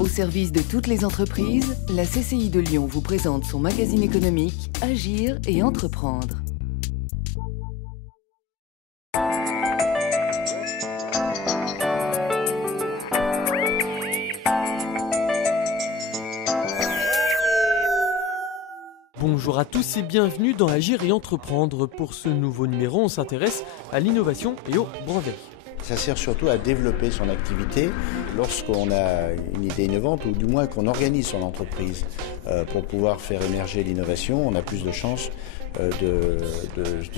Au service de toutes les entreprises, la CCI de Lyon vous présente son magazine économique Agir et entreprendre. Bonjour à tous et bienvenue dans Agir et entreprendre. Pour ce nouveau numéro, on s'intéresse à l'innovation et au brevet. Ça sert surtout à développer son activité lorsqu'on a une idée innovante ou du moins qu'on organise son entreprise pour pouvoir faire émerger l'innovation. On a plus de chances de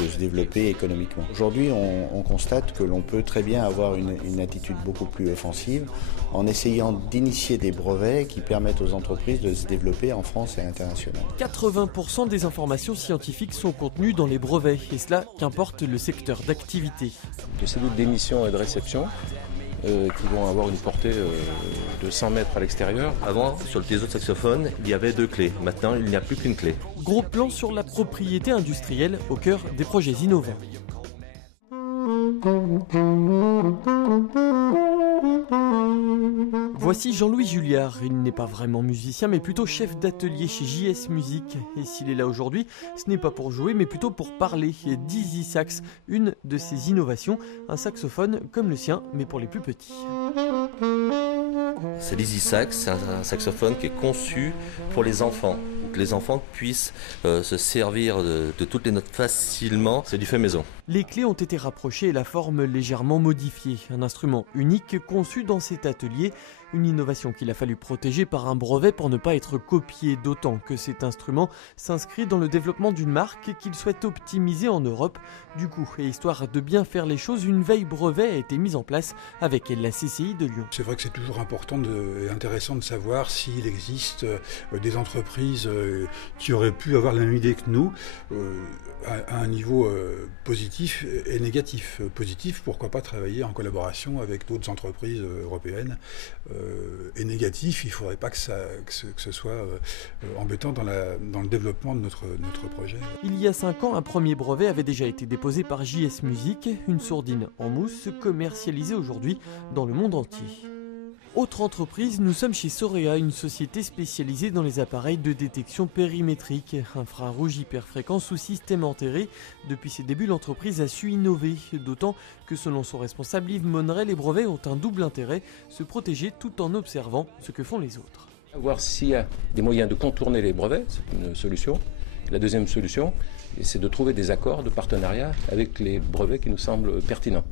se développer économiquement. Aujourd'hui, on constate que l'on peut très bien avoir une attitude beaucoup plus offensive en essayant d'initier des brevets qui permettent aux entreprises de se développer en France et à l'international. 80% des informations scientifiques sont contenues dans les brevets, et cela qu'importe le secteur d'activité. Des cellules d'émission et de réception qui vont avoir une portée de 100 mètres à l'extérieur. Avant, sur le téléso de saxophone, il y avait 2 clés. Maintenant, il n'y a plus qu'une clé. Gros plan sur la propriété industrielle au cœur des projets innovants. Voici Jean-Louis Julliard. Il n'est pas vraiment musicien, mais plutôt chef d'atelier chez JS Music. Et s'il est là aujourd'hui, ce n'est pas pour jouer, mais plutôt pour parler. Dizzy Sax, une de ses innovations, un saxophone comme le sien, mais pour les plus petits. C'est Dizzy Sax, c'est un saxophone qui est conçu pour les enfants. Que les enfants puissent se servir de toutes les notes facilement. C'est du fait maison. Les clés ont été rapprochées et la forme légèrement modifiée. Un instrument unique conçu dans cet atelier. Une innovation qu'il a fallu protéger par un brevet pour ne pas être copié, d'autant que cet instrument s'inscrit dans le développement d'une marque qu'il souhaite optimiser en Europe. Du coup, et histoire de bien faire les choses, une veille brevet a été mise en place avec la CCI de Lyon. C'est vrai que c'est toujours important et intéressant de savoir s'il existe des entreprises qui auraient pu avoir la même idée que nous à un niveau positif et négatif. Positif, pourquoi pas travailler en collaboration avec d'autres entreprises européennes. Et négatif, il ne faudrait pas que ce soit embêtant dans le développement de notre projet. Il y a 5 ans, un premier brevet avait déjà été déposé par JS Music, une sourdine en mousse commercialisée aujourd'hui dans le monde entier. Autre entreprise, nous sommes chez Sorea, une société spécialisée dans les appareils de détection périmétrique, infrarouge hyperfréquence ou système enterré. Depuis ses débuts, l'entreprise a su innover, d'autant que selon son responsable Yves Monneret, les brevets ont un double intérêt, se protéger tout en observant ce que font les autres. Voir s'il y a des moyens de contourner les brevets, c'est une solution. La deuxième solution, c'est de trouver des accords de partenariat avec les brevets qui nous semblent pertinents.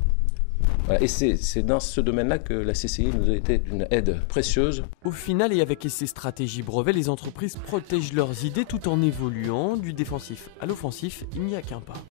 Voilà. Et c'est dans ce domaine-là que la CCI nous a été une aide précieuse. Au final, et avec ces stratégies brevets, les entreprises protègent leurs idées tout en évoluant. Du défensif à l'offensif, il n'y a qu'un pas.